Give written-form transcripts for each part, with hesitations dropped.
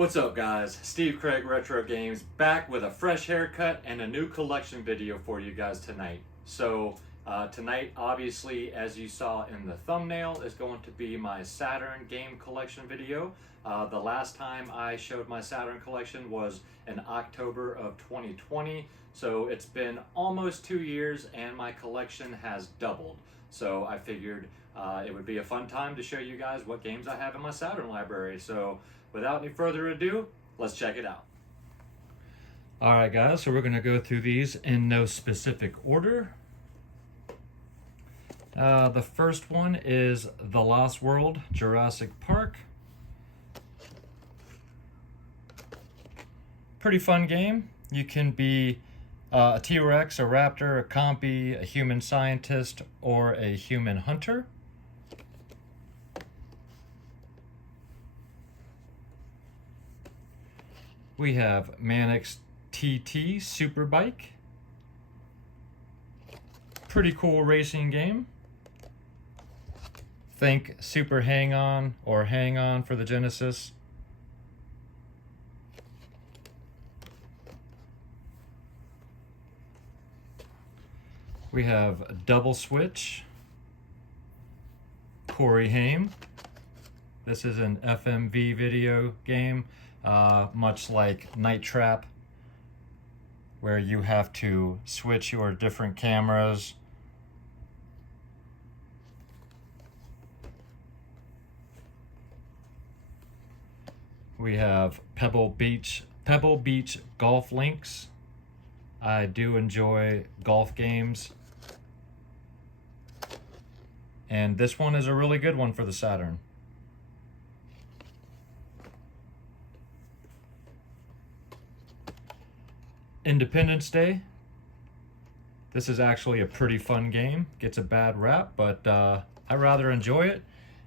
What's up guys, Steve Craig Retro Games back with a fresh haircut and a new collection video for you guys tonight. So tonight, obviously, as you saw in the thumbnail, is going to be my Saturn game collection video. The last time I showed my Saturn collection was in October of 2020. So it's been almost 2 years and my collection has doubled. So I figured it would be a fun time to show you guys what games I have in my Saturn library. So without any further ado, let's check it out. Alright guys, so we're going to go through these in no specific order. The first one is The Lost World, Jurassic Park. Pretty fun game. You can be a T-Rex, a raptor, a compy, a human scientist, or a human hunter. We have Megamix TT Superbike. Pretty cool racing game. Think Super Hang-On or Hang-On for the Genesis. We have Double Switch, Corey Haim. This is an FMV video game, much like Night Trap, where you have to switch your different cameras. We have Pebble Beach Golf Links. I do enjoy golf games, and this one is a really good one for the Saturn. Independence Day. This is actually a pretty fun game. Gets a bad rap, but I rather enjoy it,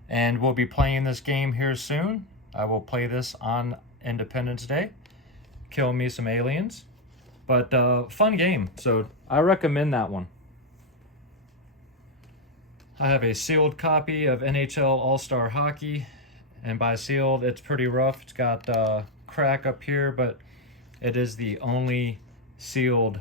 and we'll be playing this game here soon. I will play this on Independence Day. Kill me some aliens. But fun game, so I recommend that one. I have a sealed copy of NHL All-Star Hockey, and by sealed, it's pretty rough. It's got crack up here, but it is the only sealed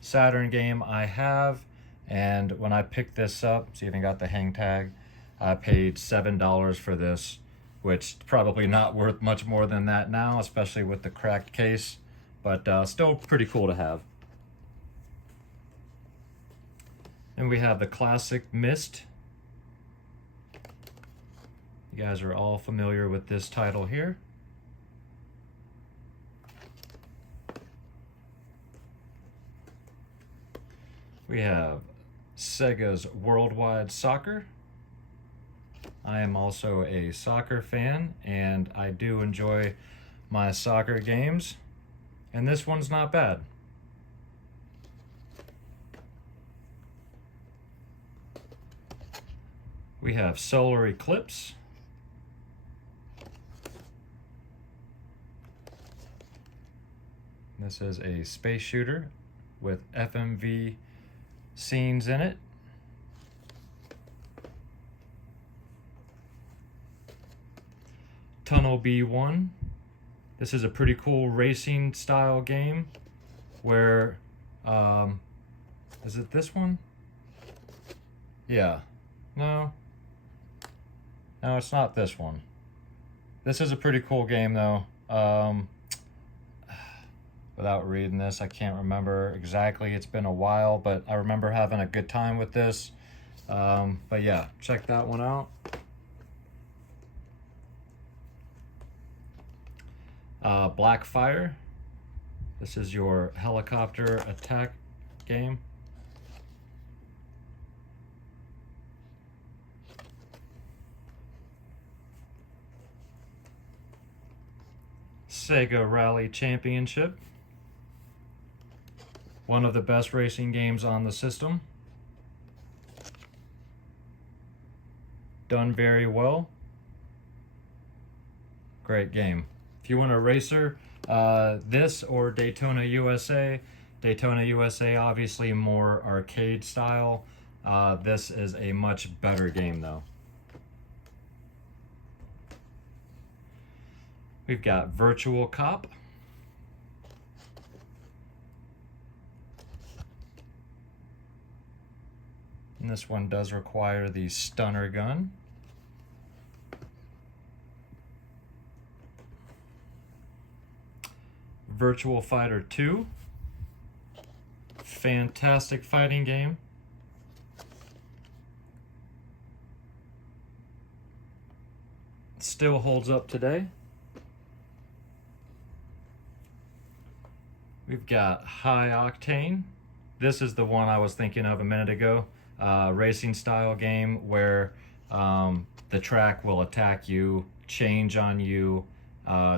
Saturn game I have. And when I picked this up, it's even got the hang tag, I paid $7 for this, which is probably not worth much more than that now, especially with the cracked case, but still pretty cool to have. And we have the classic Myst. You guys are all familiar with this title here. We have Sega's Worldwide Soccer. I am also a soccer fan, and I do enjoy my soccer games, and this one's not bad. We have Solar Eclipse. This is a space shooter with FMV scenes in it. Tunnel B1. This is a pretty cool racing style game where, is it this one? Yeah. No, it's not this one. This is a pretty cool game though. Without reading this, I can't remember exactly. It's been a while, but I remember having a good time with this. But yeah, check that one out. Blackfire. This is your helicopter attack game. Sega Rally Championship. One of the best racing games on the system. Done very well. Great game. If you want a racer, this or Daytona USA. Daytona USA obviously more arcade style. This is a much better game though. We've got Virtual Cop. And this one does require the stunner gun. Virtual Fighter 2. Fantastic fighting game. Still holds up today. We've got High Octane. This is the one I was thinking of a minute ago. Racing style game where the track will attack you, change on you,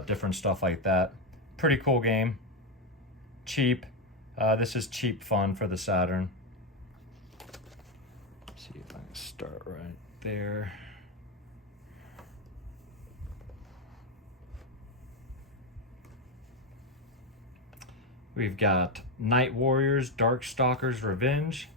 different stuff like that. Pretty cool game. Cheap. This is cheap fun for the Saturn. Let's see if I can start right there. We've got Night Warriors, Darkstalkers Revenge.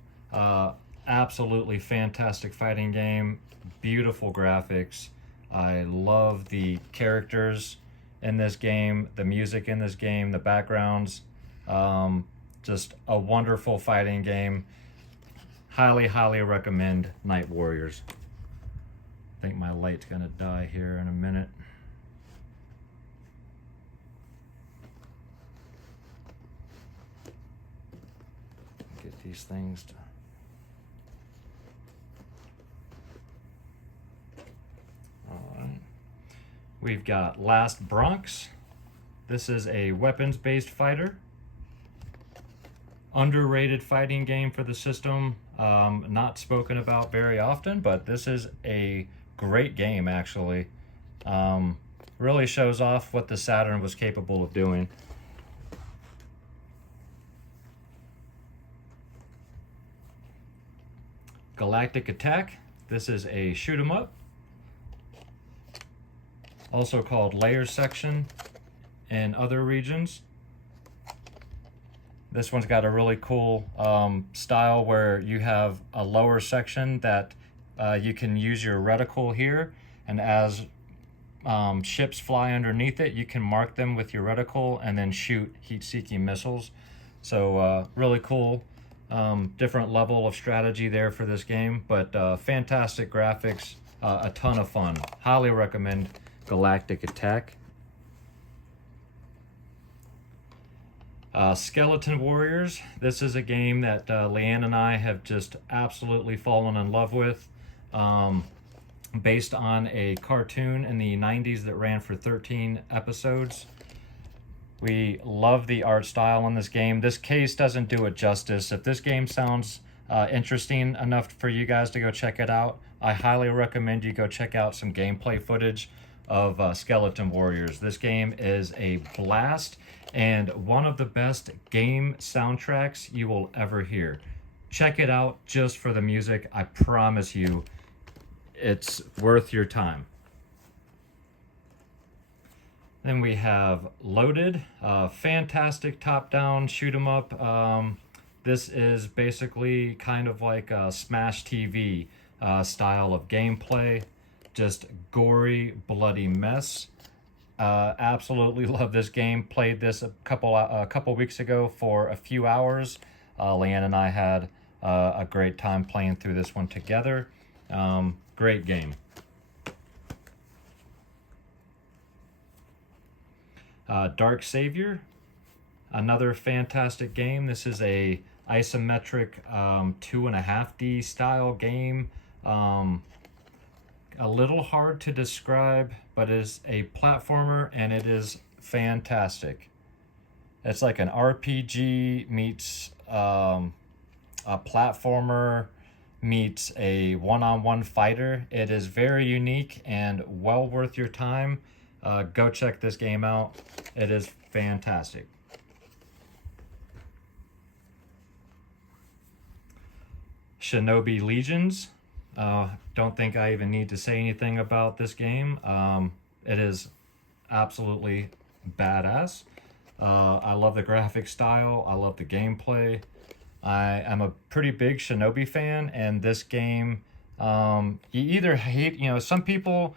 Absolutely fantastic fighting game. Beautiful graphics. I love the characters in this game, the music in this game, the backgrounds. Just a wonderful fighting game. Highly, highly recommend Night Warriors. I think my light's gonna die here in a minute. Get these things to... Alright. We've got Last Bronx. This is a weapons-based fighter. Underrated fighting game for the system. Not spoken about very often, but this is a great game, actually. Really shows off what the Saturn was capable of doing. Galactic Attack. This is a shoot 'em up. Also called Layer Section in other regions. This one's got a really cool style where you have a lower section that you can use your reticle here, and as ships fly underneath it, you can mark them with your reticle and then shoot heat-seeking missiles. So really cool. Different level of strategy there for this game, but fantastic graphics, a ton of fun. Highly recommend Galactic Attack. Skeleton Warriors. This is a game that Leanne and I have just absolutely fallen in love with. Based on a cartoon in the 90s that ran for 13 episodes. We love the art style in this game. This case doesn't do it justice. If this game sounds interesting enough for you guys to go check it out, I highly recommend you go check out some gameplay footage of Skeleton Warriors. This game is a blast and one of the best game soundtracks you will ever hear. Check it out just for the music. I promise you, it's worth your time. Then we have Loaded, fantastic top-down shoot 'em up. This is basically kind of like a Smash TV style of gameplay. Just gory, bloody mess. Absolutely love this game. Played this a couple weeks ago for a few hours. Leanne and I had a great time playing through this one together. Great game. Dark Savior, another fantastic game. This is a isometric 2.5D style game. A little hard to describe, but is a platformer and it is fantastic. It's like an RPG meets a platformer meets a one-on-one fighter. It is very unique and well worth your time. Go check this game out. It is fantastic. Shinobi Legions. Don't think I even need to say anything about this game. It is absolutely badass. I love the graphic style. I love the gameplay. I am a pretty big Shinobi fan, and this game, you either hate, some people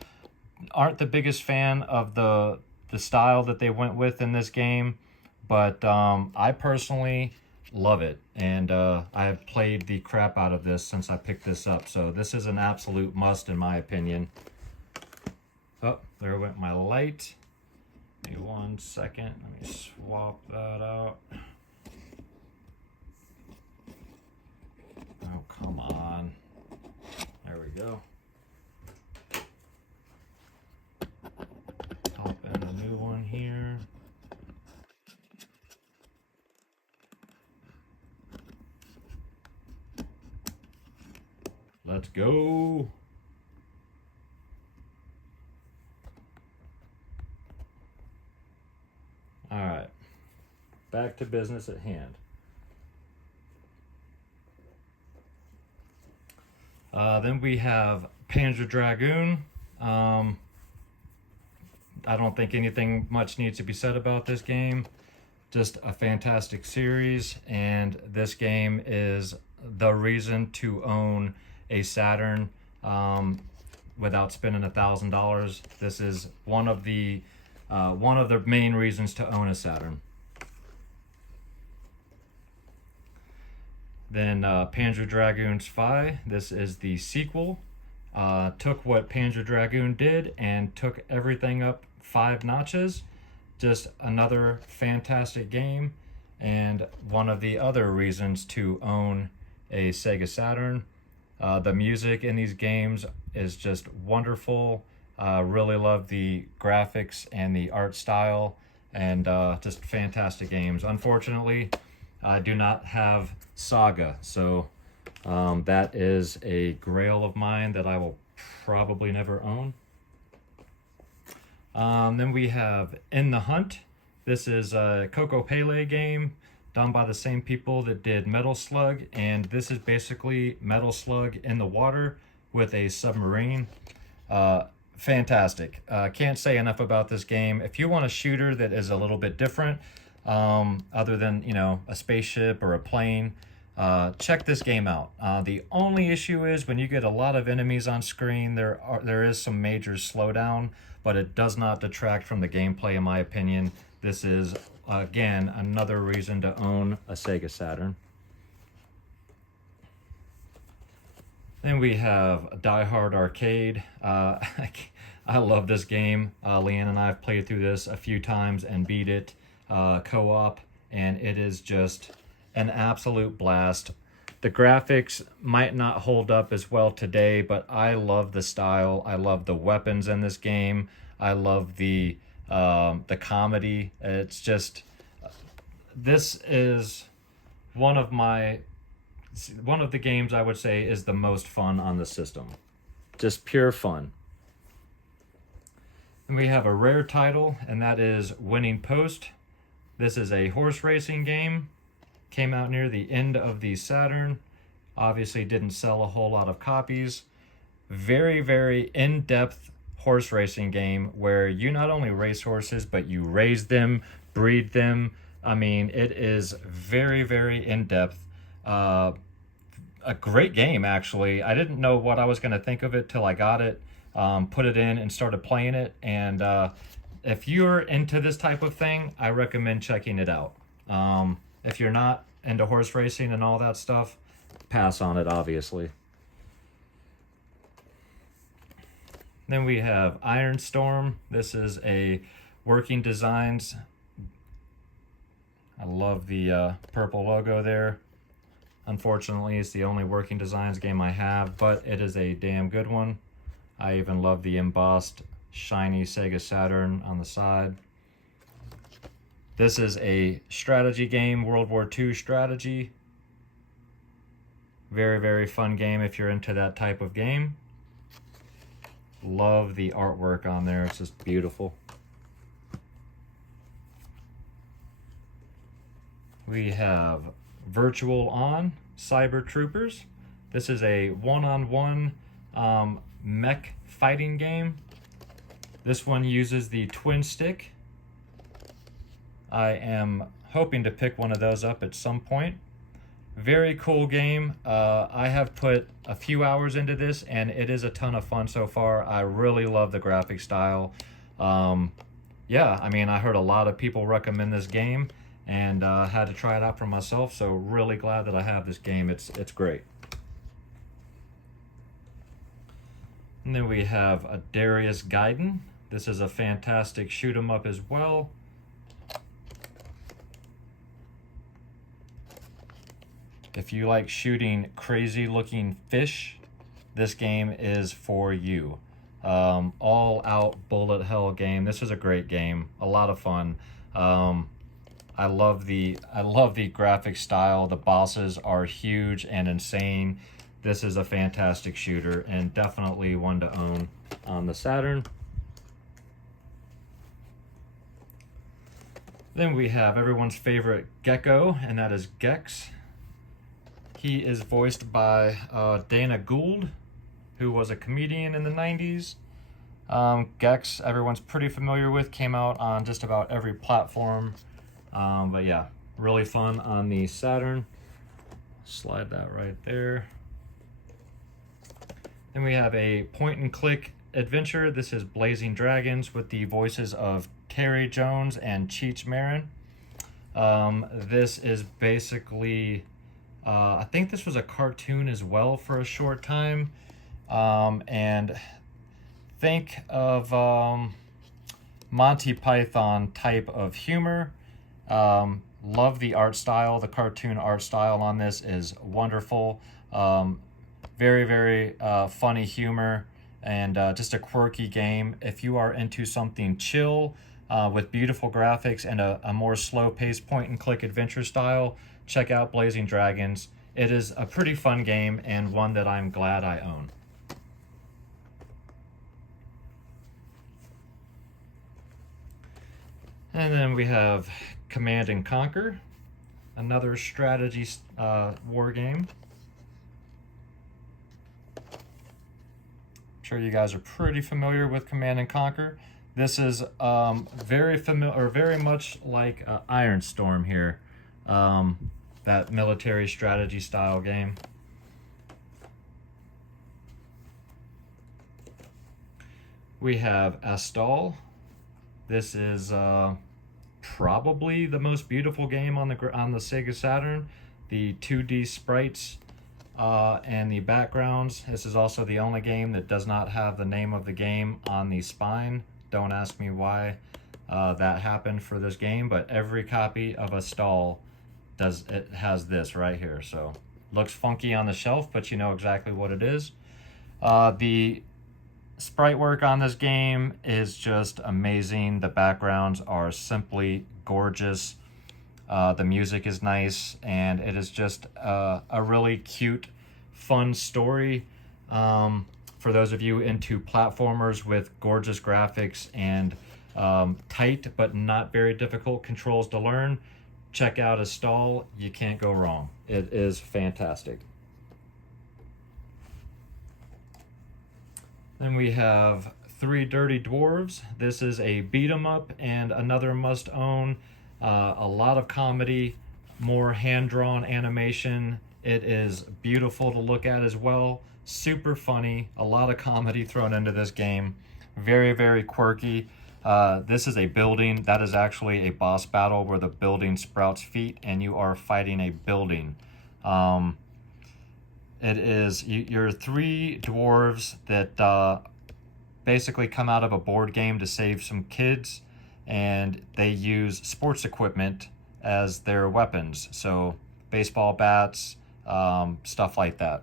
aren't the biggest fan of the the style that they went with in this game, but I personally love it, and I have played the crap out of this since I picked this up, so this is an absolute must in my opinion. Oh, there went my light. Give me 1 second. Let me swap that out. Oh, come on. There we go. Pop in a new one here. Let's go. All right, back to business at hand. Then we have Panzer Dragoon. I don't think anything much needs to be said about this game. Just a fantastic series, and this game is the reason to own a Saturn without spending $1,000. This is one of the main reasons to own a Saturn. Then Panzer Dragoon Spy. This is the sequel. Took what Panzer Dragoon did and took everything up 5 notches. Just another fantastic game, and one of the other reasons to own a Sega Saturn. The music in these games is just wonderful. Really love the graphics and the art style, and just fantastic games. Unfortunately, I do not have Saga, so that is a grail of mine that I will probably never own. Then we have In the Hunt. This is a Coco Pele game done by the same people that did Metal Slug, and this is basically Metal Slug in the water with a submarine. Fantastic. Can't say enough about this game. If you want a shooter that is a little bit different, other than, you know, a spaceship or a plane, check this game out. The only issue is when you get a lot of enemies on screen, there is some major slowdown, but it does not detract from the gameplay in my opinion. This is, again, another reason to own a Sega Saturn. Then we have Die Hard Arcade. I love this game. Leanne and I have played through this a few times and beat it co-op, and it is just an absolute blast. The graphics might not hold up as well today, but I love the style. I love the weapons in this game. I love the comedy. It's just, this is one of the games I would say is the most fun on the system. Just pure fun. And we have a rare title, and that is Winning Post. This is a horse racing game. Came out near the end of the Saturn. Obviously didn't sell a whole lot of copies. Very, very in-depth horse racing game where you not only race horses, but you raise them, breed them. I mean, it is very, very in-depth. A great game, actually. I didn't know what I was going to think of it till I got it, put it in, and started playing it. And if you're into this type of thing, I recommend checking it out. If you're not into horse racing and all that stuff, pass on it, obviously. Then we have Iron Storm. This is a Working Designs. I love the purple logo there. Unfortunately, it's the only Working Designs game I have, but it is a damn good one. I even love the embossed, shiny Sega Saturn on the side. This is a strategy game, World War II strategy. Very, very fun game if you're into that type of game. Love the artwork on there, it's just beautiful. We have Virtual On Cyber Troopers. This is a one-on-one mech fighting game. This one uses the twin stick. I am hoping to pick one of those up at some point. Very cool game. I have put a few hours into this, and it is a ton of fun so far. I really love the graphic style. yeah, I mean, I heard a lot of people recommend this game, and had to try it out for myself. So really glad that I have this game. It's great. And then we have a Darius Gaiden. This is a fantastic shoot 'em up as well. If you like shooting crazy looking fish, this game is for you. All out bullet hell game. This is a great game, a lot of fun. I love the graphic style. The bosses are huge and insane. This is a fantastic shooter and definitely one to own on the Saturn. Then we have everyone's favorite gecko, and that is Gex. He is voiced by Dana Gould, who was a comedian in the 90s. Gex, everyone's pretty familiar with, came out on just about every platform. But yeah, really fun on the Saturn. Slide that right there. Then we have a point and click adventure. This is Blazing Dragons with the voices of Terry Jones and Cheech Marin. This is basically, I think this was a cartoon as well for a short time. And think of Monty Python type of humor. Love the art style. The cartoon art style on this is wonderful. Very, very funny humor, and just a quirky game. If you are into something chill with beautiful graphics and a more slow-paced point-and-click adventure style, check out Blazing Dragons. It is a pretty fun game and one that I'm glad I own. And then we have Command and Conquer, another strategy war game. I'm sure you guys are pretty familiar with Command and Conquer. This is very much like Iron Storm here, that military strategy style game. We have Estol. This is probably the most beautiful game on the Sega Saturn. The 2D sprites and the backgrounds. This is also the only game that does not have the name of the game on the spine. Don't ask me why that happened for this game, but every copy of Estol has this right here. So looks funky on the shelf, but you know exactly what it is. The sprite work on this game is just amazing. The backgrounds are simply gorgeous. The music is nice, and it is just a really cute, fun story. For those of you into platformers with gorgeous graphics and tight but not very difficult controls to learn, check out Estol. You can't go wrong. It is fantastic. Then we have Three Dirty Dwarves. This is a beat 'em up and another must own. A lot of comedy, more hand-drawn animation. It is beautiful to look at as well. Super funny, a lot of comedy thrown into this game. Very, very quirky. This is a building. That is actually a boss battle where the building sprouts feet and you are fighting a building. It is, you're three dwarves that basically come out of a board game to save some kids, and they use sports equipment as their weapons. So baseball bats, stuff like that.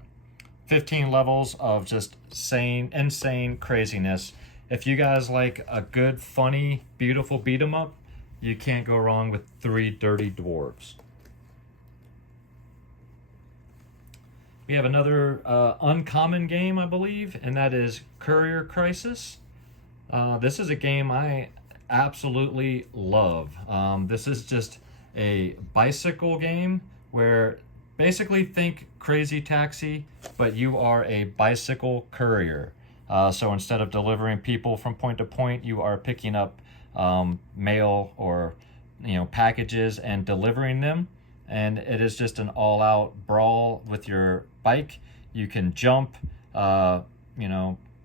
15 levels of just insane craziness. If you guys like a good, funny, beautiful beat 'em up, you can't go wrong with Three Dirty Dwarves. We have another uncommon game, I believe, and that is Courier Crisis. This is a game I absolutely love. This is just a bicycle game where basically think Crazy Taxi, but you are a bicycle courier. So instead of delivering people from point to point, you are picking up mail or packages and delivering them. And it is just an all-out brawl with your bike. You can jump,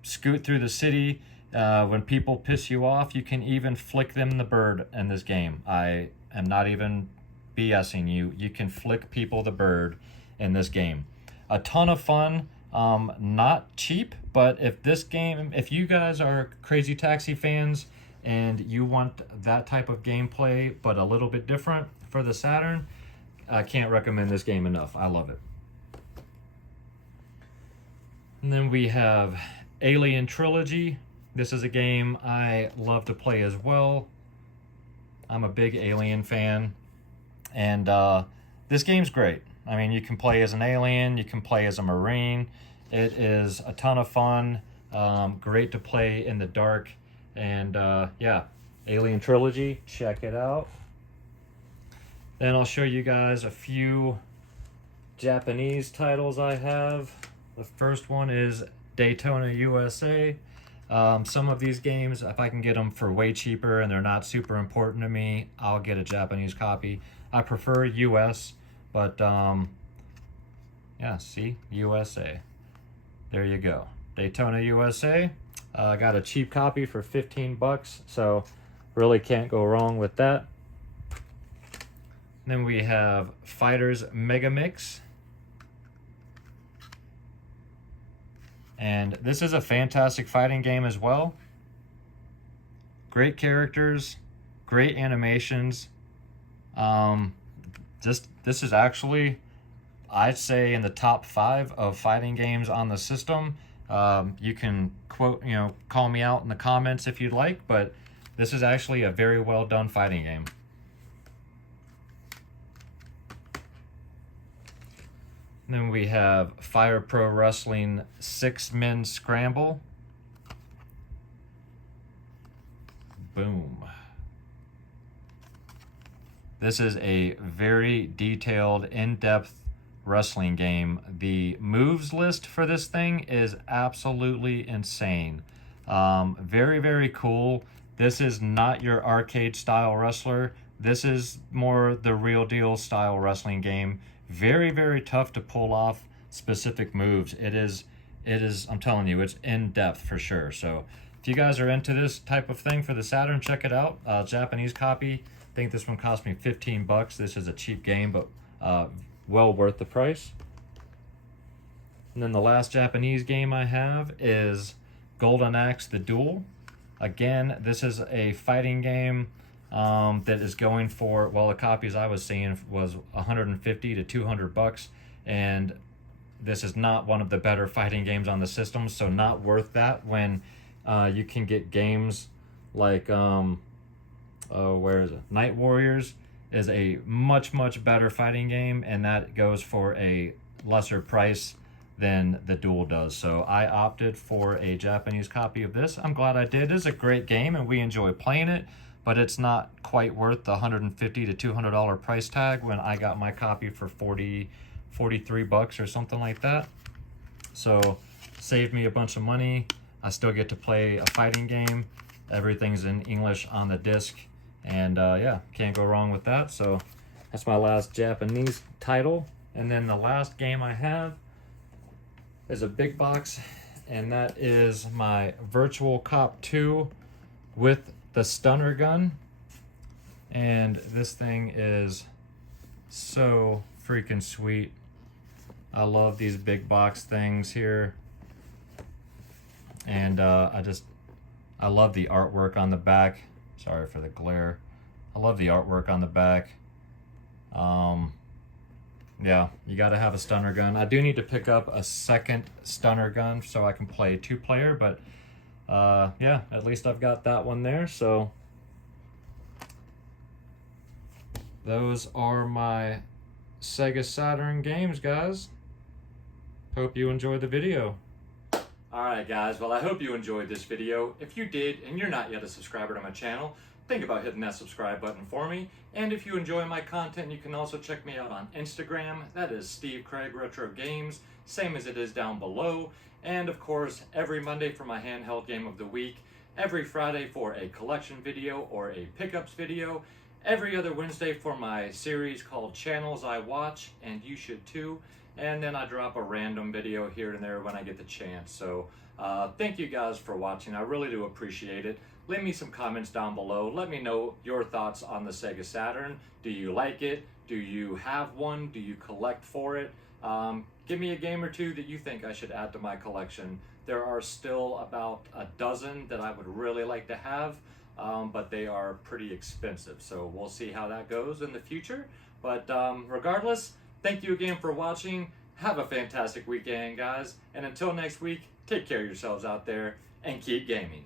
scoot through the city, When people piss you off, you can even flick them the bird in this game. I am not even BSing you. You can flick people the bird in this game. A ton of fun. Not cheap, but if you guys are Crazy Taxi fans and you want that type of gameplay, but a little bit different for the Saturn, I can't recommend this game enough. I love it. And then we have Alien Trilogy. This is a game I love to play as well. I'm a big Alien fan, and this game's great. I mean, you can play as an alien, you can play as a Marine. It is a ton of fun, great to play in the dark, and yeah, Alien Trilogy, check it out. Then I'll show you guys a few Japanese titles I have. The first one is Daytona USA. Some of these games, if I can get them for way cheaper and they're not super important to me, I'll get a Japanese copy. I prefer US, but yeah, see, USA. There you go. Daytona USA. I got a cheap copy for 15 bucks, so really can't go wrong with that. Then we have Fighters Megamix. And this is a fantastic fighting game as well. Great characters, great animations. This is actually, I'd say, in the top 5 of fighting games on the system. You can call me out in the comments if you'd like, but this is actually a very well done fighting game. Then we have Fire Pro Wrestling 6-Men Scramble. Boom. This is a very detailed, in-depth wrestling game. The moves list for this thing is absolutely insane. Very, very cool. This is not your arcade style wrestler. This is more the real deal style wrestling game. Very, very tough to pull off specific moves. It is, I'm telling you, it's in depth for sure. So if you guys are into this type of thing for the Saturn, check it out. Japanese copy. I think this one cost me 15 bucks. This is a cheap game, but well worth the price. And then the last Japanese game I have is Axe The Duel. Again, this is a fighting game that is going for, well, the copies I was seeing was 150 to 200 bucks, and this is not one of the better fighting games on the system, so not worth that when you can get games like where is it? Night Warriors is a much better fighting game, and that goes for a lesser price than the Duel does. So I opted for a Japanese copy of this. I'm glad I did. It is a great game and we enjoy playing it, but it's not quite worth the $150 to $200 price tag when I got my copy for 43 bucks or something like that. So saved me a bunch of money. I still get to play a fighting game. Everything's in English on the disc, and yeah, can't go wrong with that. So that's my last Japanese title. And then the last game I have is a big box, and that is my Virtual Cop 2 with the stunner gun. And this thing is so freaking sweet. I love these big box things here, and I love the artwork on the back. Sorry for the glare. I love the artwork on the back. Yeah, you got to have a stunner gun. I do need to pick up a second stunner gun so I can play 2-player, but yeah, at least I've got that one there. So those are my Sega Saturn games, guys. Hope you enjoyed the video. Alright guys, well I hope you enjoyed this video. If you did and you're not yet a subscriber to my channel, think about hitting that subscribe button for me. And if you enjoy my content, you can also check me out on Instagram. That is Steve Craig Retro Games, same as it is down below. And of course, every Monday for my handheld game of the week, every Friday for a collection video or a pickups video, every other Wednesday for my series called Channels I Watch, and you should too. And then I drop a random video here and there when I get the chance. So thank you guys for watching. I really do appreciate it. Leave me some comments down below. Let me know your thoughts on the Sega Saturn. Do you like it? Do you have one? Do you collect for it? Give me a game or two that you think I should add to my collection. There are still about a dozen that I would really like to have, but they are pretty expensive. So we'll see how that goes in the future. But regardless, thank you again for watching. Have a fantastic weekend, guys. And until next week, take care of yourselves out there and keep gaming.